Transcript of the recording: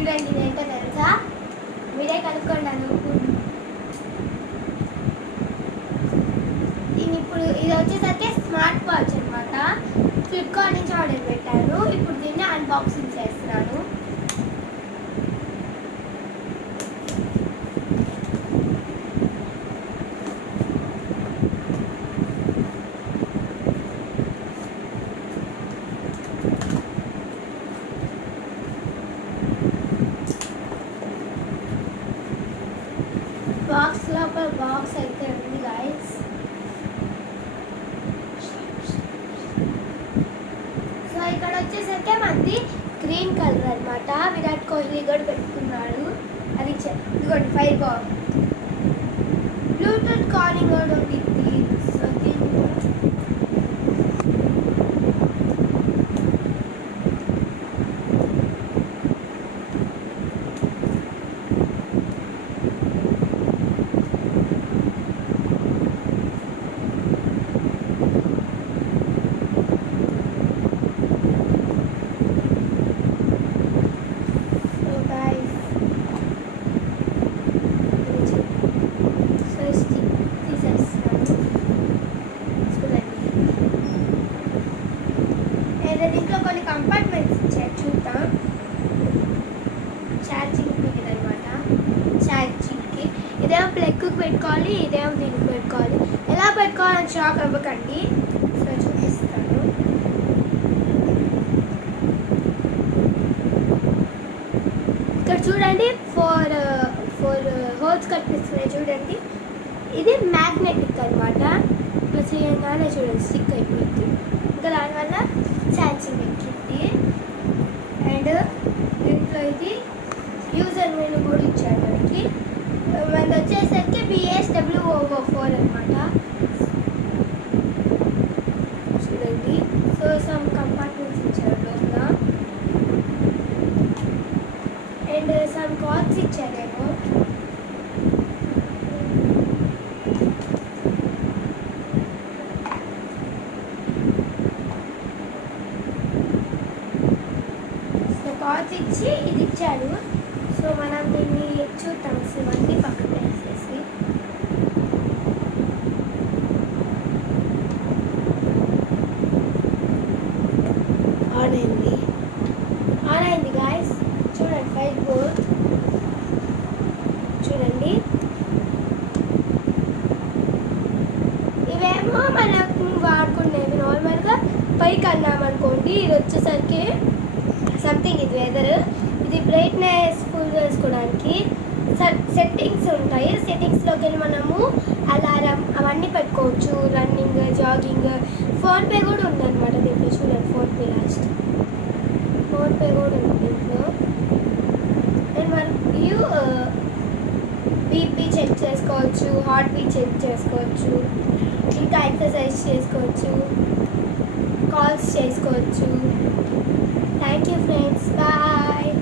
చూడండి ఇది ఏంటో తెలుసా, మీరే కనుక్కోండి. ఇప్పుడు ఇది వచ్చేసరికి స్మార్ట్ వాచ్ అనమాట. ఫ్లిప్కార్ట్ నుంచి ఆర్డర్ పెట్టాను. ఇప్పుడు దీన్ని అన్బాక్సింగ్ చేస్తున్నాను. బాక్స్ లోపల బాక్స్ అయితే ఉంది గాయస్. సో ఇక్కడ వచ్చేసరికి మనది గ్రీన్ కలర్ అనమాట. విరాట్ కోహ్లీ కూడా పెట్టుకున్నాడు. అది ఇదిగోండి 5 బాక్స్ బ్లూటూత్ కాలింగ్ కూడా ఉంది. సో దీన్ని కూడా దీంట్లో కొన్ని కంపార్ట్మెంట్స్ ఇచ్చారు చూద్దాం. ఛార్జింగ్ అనమాట. ఛార్జింగ్కి ఇదేమో ప్లగ్కి పెట్టుకోవాలి, ఇదేమో దీనికి పెట్టుకోవాలి. ఎలా పెట్టుకోవాలని షాక్ అవ్వకండి. సో చూపిస్తాను. ఇక్కడ చూడండి 4 హోల్స్ కనిపిస్తున్నాయి చూడండి. ఇది మ్యాగ్నెటిక్ అనమాట. ఇట్లా చేయగానే చూడండి స్టిక్ అయిపోయింది. ఇంకా దానివల్ల ఛార్జింగ్ ఎక్కింది. అండ్ దీంట్లో ఇది యూజర్ మెనూ కూడా ఇచ్చాడు మనకి. మనది వచ్చేసరికి BSW04 అనమాట. చూడండి. సో సమ్ కంపార్ట్మెంట్స్ ఇచ్చారు లోపల. అండ్ సమ్ కార్డ్స్ ఇచ్చారేమో. కార్డ్స్ ఇచ్చి ఇది ఇచ్చారు. సో మనం దీన్ని చూద్దాం. ఇవన్నీ పక్కన వేసేసి ఆన్ అయింది గాయస్. చూడండి 5 బోర్డ్ చూడండి. ఇవేమో మనకు వాడుకునేవి. నార్మల్గా పైకి అన్నామనుకోండి, ఇది వచ్చేసరికి సంథింగ్ ఇది వెదర్. ఇది బ్రైట్నెస్ ఫుల్ చేసుకోవడానికి సెట్టింగ్స్ ఉంటాయి. సెట్టింగ్స్లోకి వెళ్ళి మనము అలారం అవన్నీ పెట్టుకోవచ్చు. రన్నింగ్, జాగింగ్, ఫోన్పే కూడా ఉందన్నమాట దీంట్లో. చూడండి ఫోన్పే కూడా ఉంది దీంట్లో. అండ్ మనం బీపీ చెక్ చేసుకోవచ్చు, హార్ట్ బీట్ చెక్ చేసుకోవచ్చు, ఇంకా ఎక్సర్సైజ్ చేసుకోవచ్చు, కాల్స్ చేసుకోవచ్చు. Thank you friends. Bye.